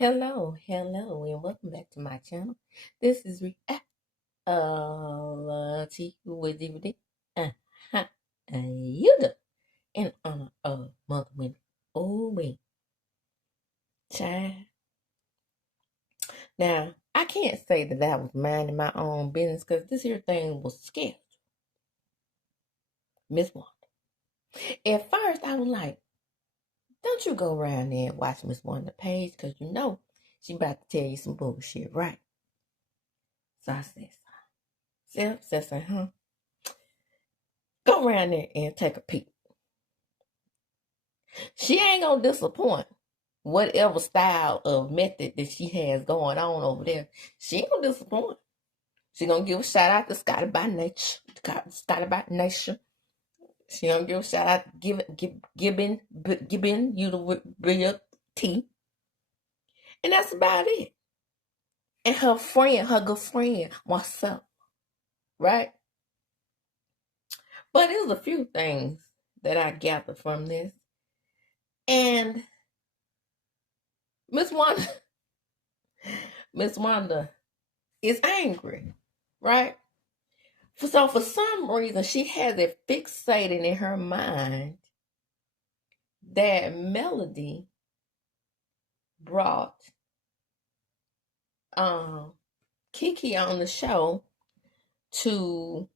Hello, and welcome back to my channel. This is reality with DVD. Uh-huh. You do in honor of Mother Wendy. Oh, wait, child. Now, I can't say that I was minding my own business because this here thing was scheduled. Miss Wanda. At first, I was like, don't you go around there and watch Miss Wanda page because you know she about to tell you some bullshit, right? So I said, huh? Go around there and take a peek. She ain't gonna disappoint. Whatever style of method that she has going on over there, she ain't gonna disappoint. She gonna give a shout out to Scotty by Nature. Scotty by Nature. She gonna give a shout out, giving you the real tea, and that's about it. And her good friend, Marcel, right? But there's a few things that I gathered from this, and Miss Wanda, Miss Wanda is angry, right? So for some reason, she has it fixated in her mind that Melody brought Kiki on the show to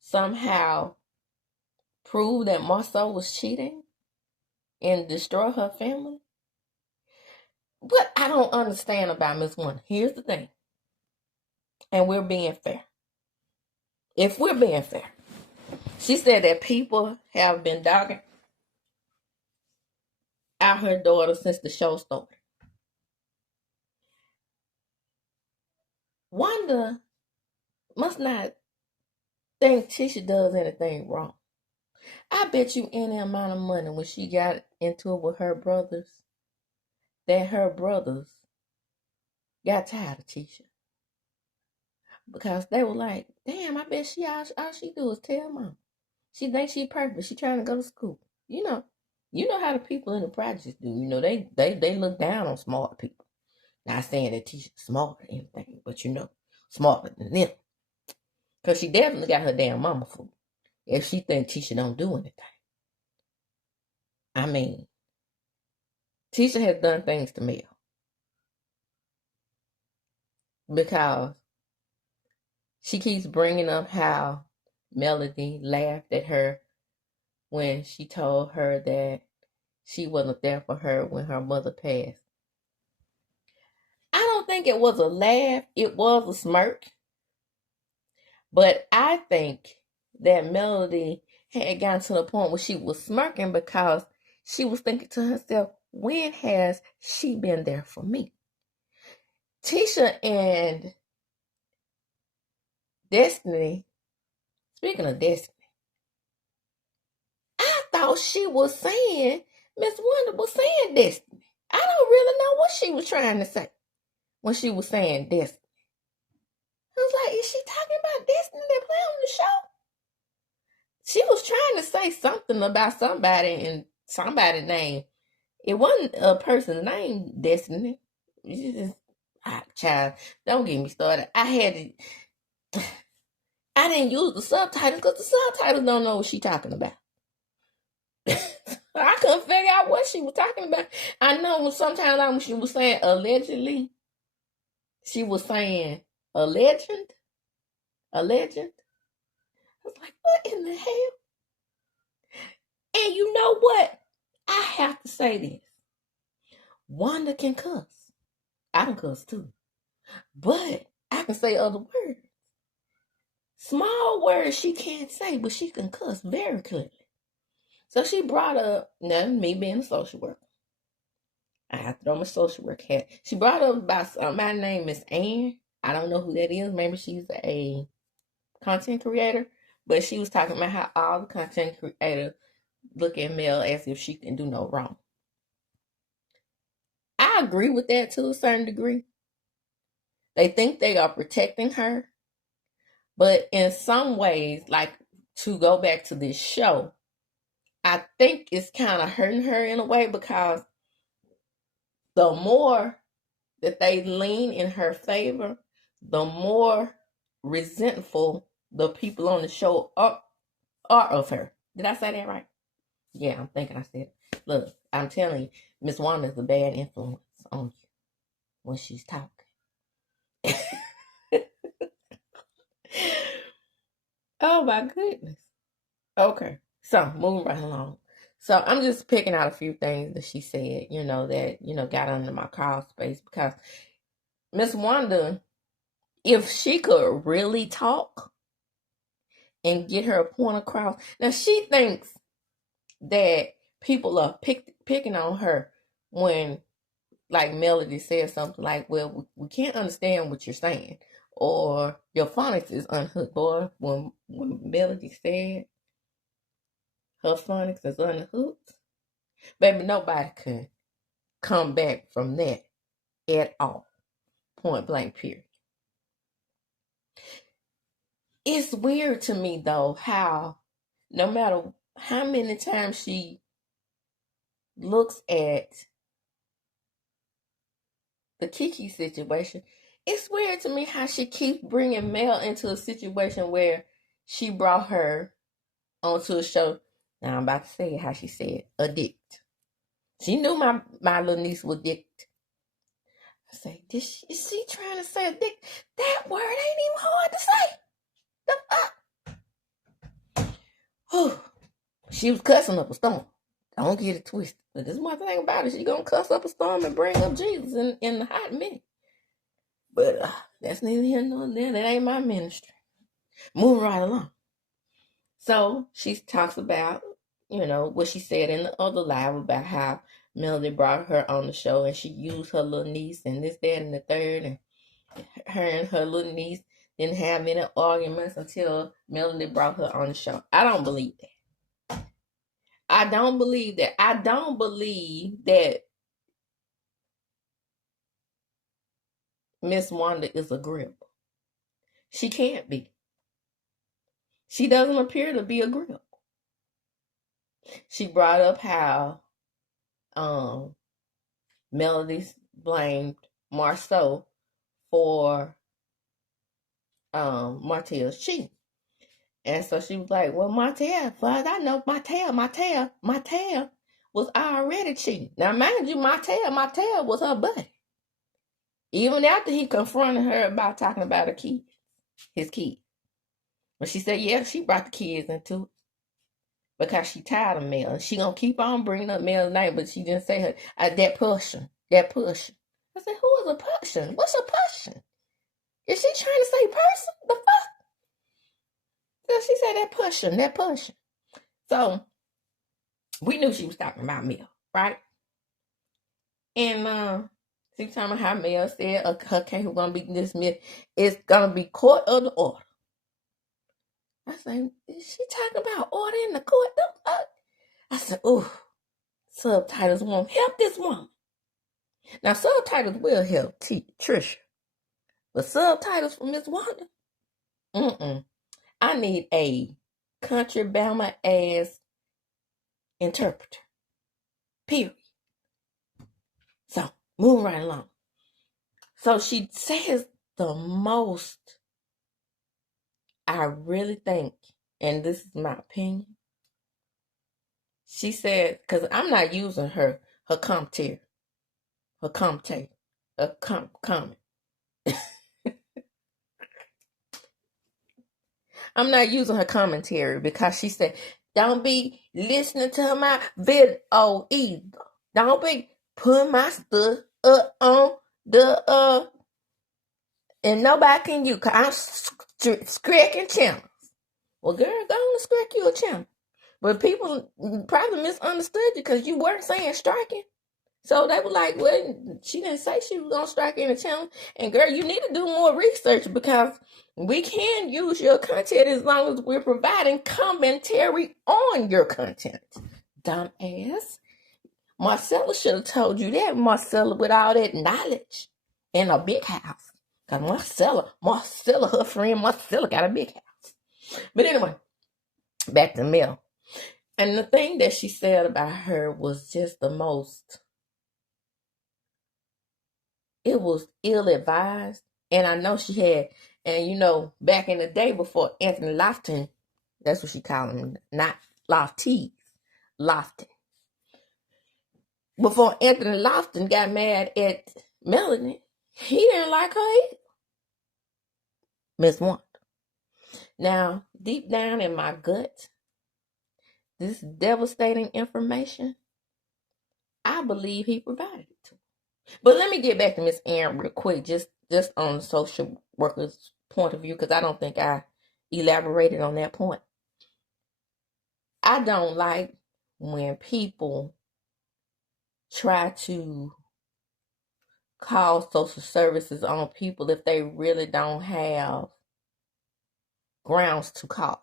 somehow prove that Marcel was cheating and destroy her family. What I don't understand about Miss One, here's the thing, and we're being fair. If we're being fair, she said that people have been dogging out her daughter since the show started. Wanda must not think Tisha does anything wrong. I bet you any amount of money when she got into it with her brothers, that her brothers got tired of Tisha. Because they were like, damn, I bet she all she do is tell mom. She thinks she's perfect. She trying to go to school. You know how the people in the projects do. You know, they look down on smart people. Not saying that Tisha's smarter than anything, but smarter than them. Because she definitely got her damn mama fooled. If she thinks Tisha don't do anything. I mean, Tisha has done things to Mel. Because she keeps bringing up how Melody laughed at her when she told her that she wasn't there for her when her mother passed. I don't think it was a laugh. It was a smirk. But I think that Melody had gotten to the point where she was smirking because she was thinking to herself, when has she been there for me? Tisha and Destiny, speaking of Destiny, I thought she was saying, Miss Wanda was saying Destiny. I don't really know what she was trying to say when she was saying Destiny. I was like, is she talking about Destiny that play on the show? She was trying to say something about somebody and somebody's name. It wasn't a person's name, Destiny. Child, don't get me started. I didn't use the subtitles because the subtitles don't know what she's talking about. I couldn't figure out what she was talking about. I know sometimes when she was saying allegedly, she was saying a legend. A legend. I was like, what in the hell? And you know what? I have to say this. Wanda can cuss. I can cuss too. But I can say other words. Small words she can't say, but she can cuss very clearly. So she brought up, now me being a social worker. I have to throw my social work hat. She brought up about my name is Ann. I don't know who that is. Maybe she's a content creator. But she was talking about how all the content creators look at Mel as if she can do no wrong. I agree with that to a certain degree. They think they are protecting her. But in some ways, like to go back to this show, I think it's kind of hurting her in a way because the more that they lean in her favor, the more resentful the people on the show are of her. Did I say that right? Yeah, I'm thinking I said it. Look, I'm telling you, Miss Wanda's a bad influence on you when she's talking. Oh my goodness. Okay, so moving right along. So I'm just picking out a few things that she said, that got under my crawl space, because Miss Wanda, if she could really talk and get her point across, now she thinks that people are picking on her when, like, Melody says something like, well, we can't understand what you're saying, or your phonics is unhooked. Boy, when Melody said her phonics is unhooked, baby, nobody can come back from that at all. Point blank, period. It's weird to me, though, how no matter how many times she looks at the Kiki situation, it's weird to me how she keeps bringing Mel into a situation where she brought her onto a show. Now I'm about to say how she said, addict. She knew my little niece was addict. I say, is she trying to say addict? That word ain't even hard to say. The fuck? Whew. She was cussing up a storm. Don't get it twisted. But there's one thing about it. She gonna cuss up a storm and bring up Jesus in the hot minute. But that's neither here nor there. That ain't my ministry. Moving right along. So she talks about, what she said in the other live about how Melody brought her on the show and she used her little niece and this, that, and the third. And her and her little niece didn't have any arguments until Melody brought her on the show. I don't believe that. I don't believe that. I don't believe that Miss Wanda is agreeable. She can't be. She doesn't appear to be agreeable. She brought up how Melody blamed Marceau for Martel's cheating. And so she was like, well, Martel, far as I know, Martel was already cheating. Now, mind you, Martel was her buddy. Even after he confronted her about talking about his kid. But she said, yeah, she brought the kids into it because she tired of Mel. And she gonna keep on bringing up Mel's name, but she didn't say her, that Persian. I said, who is a Persian? What's a Persian? Is she trying to say person? The fuck? So she said that Persian. So we knew she was talking about Mel, right? And she was talking about how Mel said her case was gonna be dismissed. It's gonna be court of the order. I said, is she talking about order in the court? I said, ooh, subtitles won't help this woman. Now subtitles will help Trisha, but subtitles for Miss Wanda, I need a country Bama ass interpreter. Period. So, moving right along. So she says the most, I really think, and this is my opinion. She said, because I'm not using her commentary. Comment. I'm not using her commentary because she said, don't be listening to my video either. Don't be putting my stuff up on the, and nobody can use, because I'm scraping channels. Well, girl, go on and scrape you a channel. But people probably misunderstood you because you weren't saying striking. So they were like, well, she didn't say she was going to strike any channel. And girl, you need to do more research because we can use your content as long as we're providing commentary on your content. Dumbass. Marcella should have told you that. Marcella with all that knowledge in a big house. Because Marcella, her friend Marcella got a big house. But anyway, back to Mel. And the thing that she said about her was just the most, it was ill-advised. And I know she had, and you know, back in the day before Anthony Lofton, that's what she called him, not Lofties, Lofton. Before Anthony Lofton got mad at Melanie, he didn't like her either. Miss Wanda. Now, deep down in my gut, this devastating information, I believe he provided it to her. But let me get back to Miss Aaron real quick, just on the social worker's point of view, because I don't think I elaborated on that point. I don't like when people try to call social services on people if they really don't have grounds to call,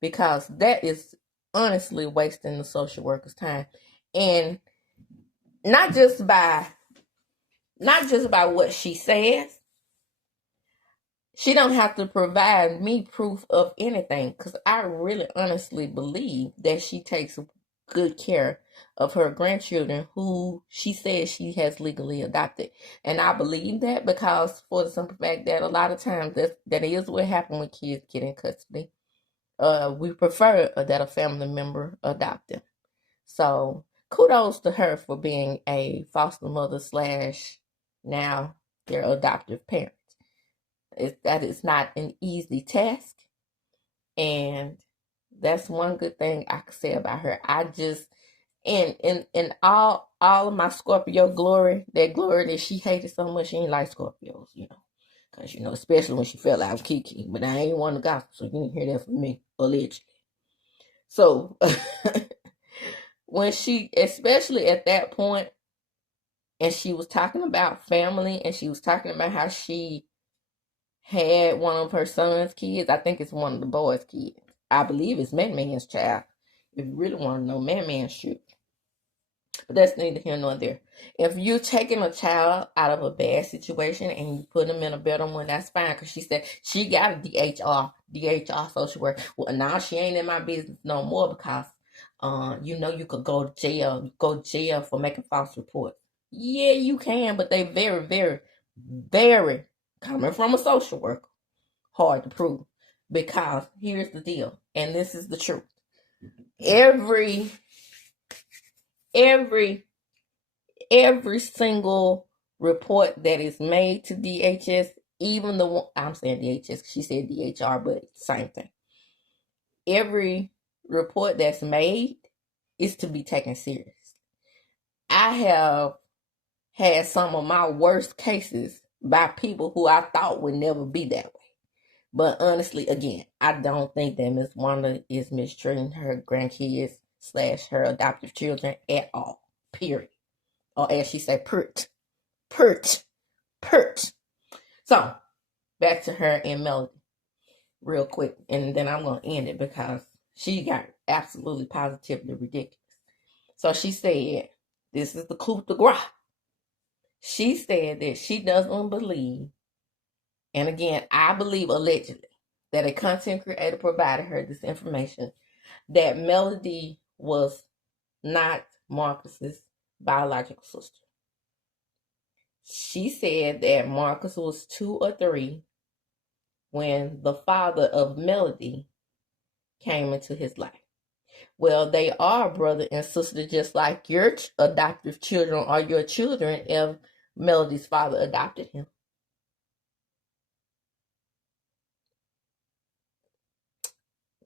because that is honestly wasting the social worker's time, and not just by what she says. She don't have to provide me proof of anything, because I really honestly believe that she takes good care of her grandchildren who she says she has legally adopted. And I believe that because, for the simple fact that a lot of times that is what happens when kids get in custody. We prefer that a family member adopt them. So kudos to her for being a foster mother / now their adoptive parent. That is not an easy task, and that's one good thing I could say about her. I just, in all of my Scorpio glory, that glory that she hated so much, she ain't like Scorpios, you know, because you know, especially when she fell out with Kiki. But I ain't one of the gospel, so you didn't hear that from me, allegedly. So when she, especially at that point, and she was talking about family, and she was talking about how she had one of her son's kids. I think it's one of the boys' kids. I believe it's Man-Man's child. If you really want to know, Man-Man shoot. But that's neither here nor there. If you're taking a child out of a bad situation and you put them in a better one, that's fine. Because she said she got a DHR social work. Well, now she ain't in my business no more because, you know, you could go to jail for making false reports. Yeah, you can, but they very, very, very, coming from a social worker, hard to prove. Because here's the deal, and this is the truth. Every single report that is made to DHS, even the one, I'm saying DHS, she said DHR, but same thing. Every report that's made is to be taken serious. I have had some of my worst cases by people who I thought would never be that way. But honestly, again, I don't think that Miss Wanda is mistreating her grandkids / her adoptive children at all. Period. Or as she said, pert. So, back to her and Melody real quick. And then I'm going to end it because she got absolutely positively ridiculous. So she said, this is the coup de grace. She said that she doesn't believe, and again, I believe allegedly, that a content creator provided her this information, that Melody was not Marcus's biological sister. She said that Marcus was 2 or 3 when the father of Melody came into his life. Well, they are brother and sister, just like your adoptive children are your children if Melody's father adopted him.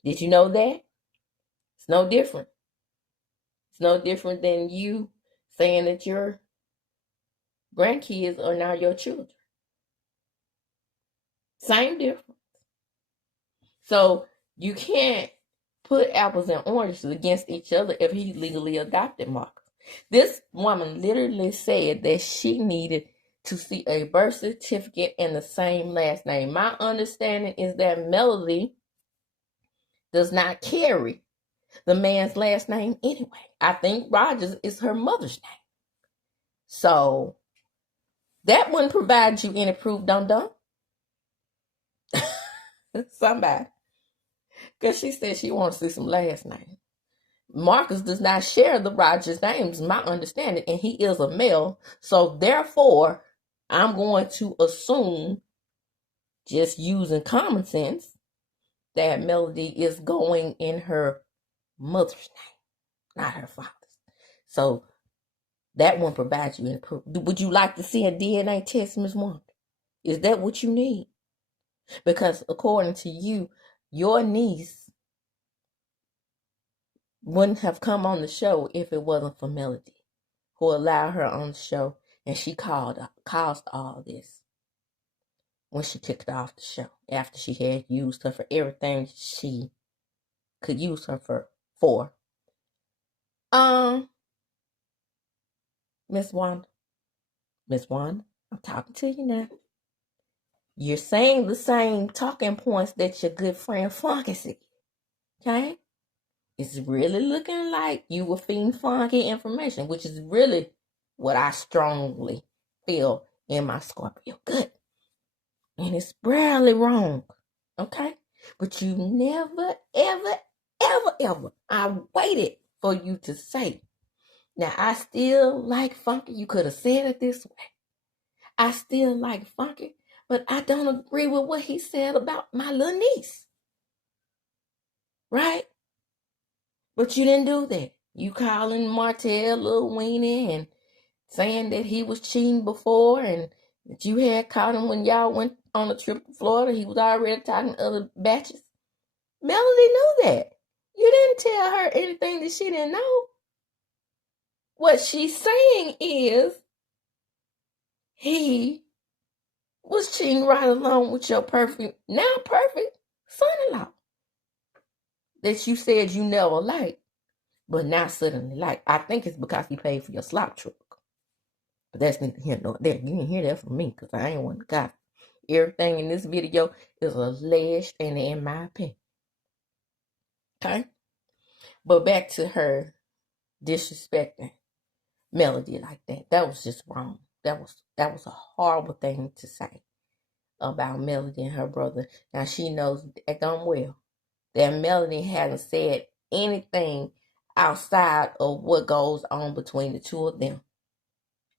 Did you know that? It's no different. It's no different than you saying that your grandkids are now your children. Same difference. So you can't put apples and oranges against each other if he legally adopted Marcus. This woman literally said that she needed to see a birth certificate and the same last name. My understanding is that Melody does not carry the man's last name anyway. I think Rogers is her mother's name. So that wouldn't provide you any proof, dum-dum. Somebody. Because she said she wants to see some last name. Marcus does not share the Rogers names, my understanding, and he is a male. So therefore, I'm going to assume, just using common sense, that Melody is going in her mother's name, not her father's. So that one provides you. Would you like to see a DNA test, Ms. Wanda? Is that what you need? Because according to you, your niece wouldn't have come on the show if it wasn't for Melody, who allowed her on the show, and she caused all this when she kicked off the show after she had used her for everything she could use her for. Miss Wanda, I'm talking to you now. You're saying the same talking points that your good friend Funky said. Okay? It's really looking like you were feeding Funky information, which is really what I strongly feel in my Scorpio gut. And it's rarely wrong. Okay? But you never, ever, ever, ever, I waited for you to say, now I still like Funky. You could have said it this way. I still like Funky, but I don't agree with what he said about my little niece. Right? But you didn't do that. You calling Martell little weenie and saying that he was cheating before and that you had caught him when y'all went on a trip to Florida. He was already talking to other batches. Melody knew that. You didn't tell her anything that she didn't know. What she's saying is he was cheating right along with your perfect son-in-law that you said you never liked, but now suddenly like. I think it's because he paid for your slop truck. But that's neither here nor there. You didn't hear that from me because I ain't one to gossip. Everything in this video is alleged and in my opinion. Okay? But back to her disrespecting Melody like that. That was just wrong. That was a horrible thing to say about Melody and her brother. Now she knows damn well that Melody hasn't said anything outside of what goes on between the two of them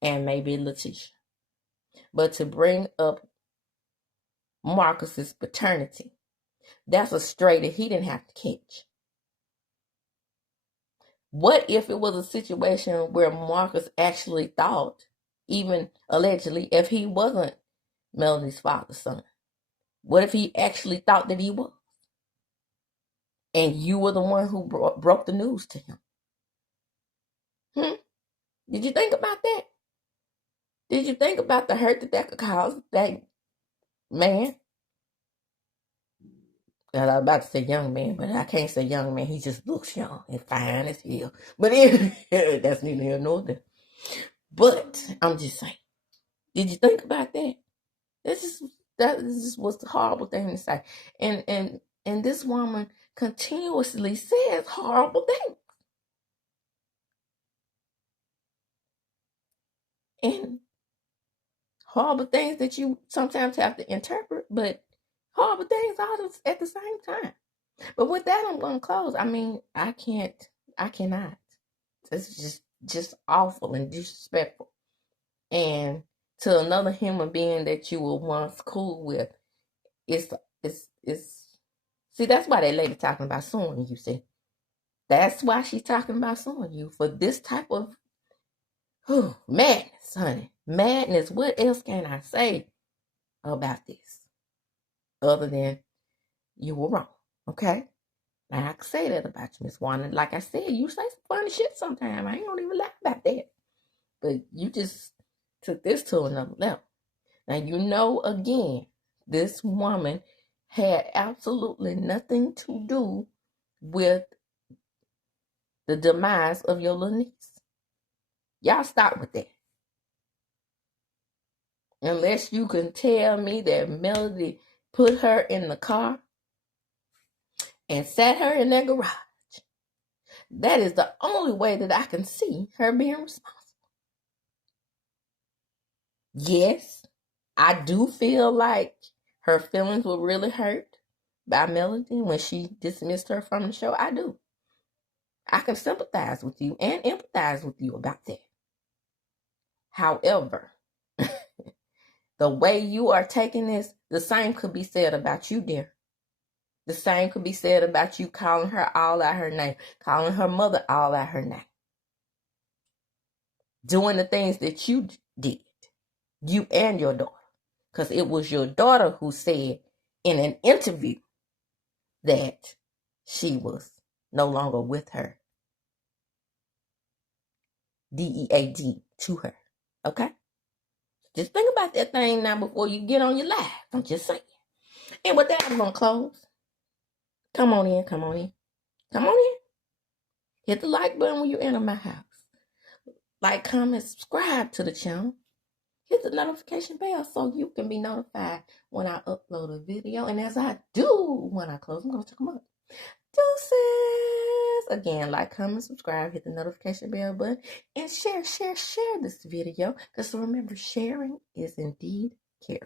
and maybe Letitia. But to bring up Marcus's paternity, that's a stray that he didn't have to catch. What if it was a situation where Marcus actually thought, even allegedly, if he wasn't Melody's father's son? What if he actually thought that he was? And you were the one who broke the news to him? Did you think about that? Did you think about the hurt that could cause that man? I was about to say young man, but I can't say young man. He just looks young and fine as hell. But that's neither here nor there. But I'm just saying, did you think about that? This was the horrible thing to say. And this woman continuously says horrible things. And horrible things that you sometimes have to interpret, but horrible things all at the same time. But with that, I'm going to close. I mean, I cannot. It's just awful and disrespectful. And to another human being that you were once cool with, it's see, that's why that lady talking about suing you, see. That's why she's talking about suing you for this type of madness, honey. Madness. What else can I say about this other than you were wrong? Okay? Now, I can say that about you, Miss Wanda. Like I said, you say some funny shit sometimes. I ain't gonna even lie about that. But you just took this to another level. Now, you know, again, this woman had absolutely nothing to do with the demise of your little niece. Y'all stop with that. Unless you can tell me that Melody put her in the car and sat her in that garage. That is the only way that I can see her being responsible. Yes, I do feel like her feelings were really hurt by Melody when she dismissed her from the show. I do. I can sympathize with you and empathize with you about that. However, The way you are taking this, the same could be said about you, dear. The same could be said about you calling her all out her name, calling her mother all out her name. Doing the things that you did, you and your daughter. Because it was your daughter who said in an interview that she was no longer with her. DEAD to her. Okay? Just think about that thing now before you get on your live. I'm just saying. And with that, I'm going to close. Come on in, come on in. Come on in. Hit the like button when you enter my house. Like, comment, subscribe to the channel. Hit the notification bell so you can be notified when I upload a video. And as I do when I close, I'm going to check them up. Deuces. Again, like, comment, subscribe, hit the notification bell button, and share this video. Because remember, sharing is indeed caring.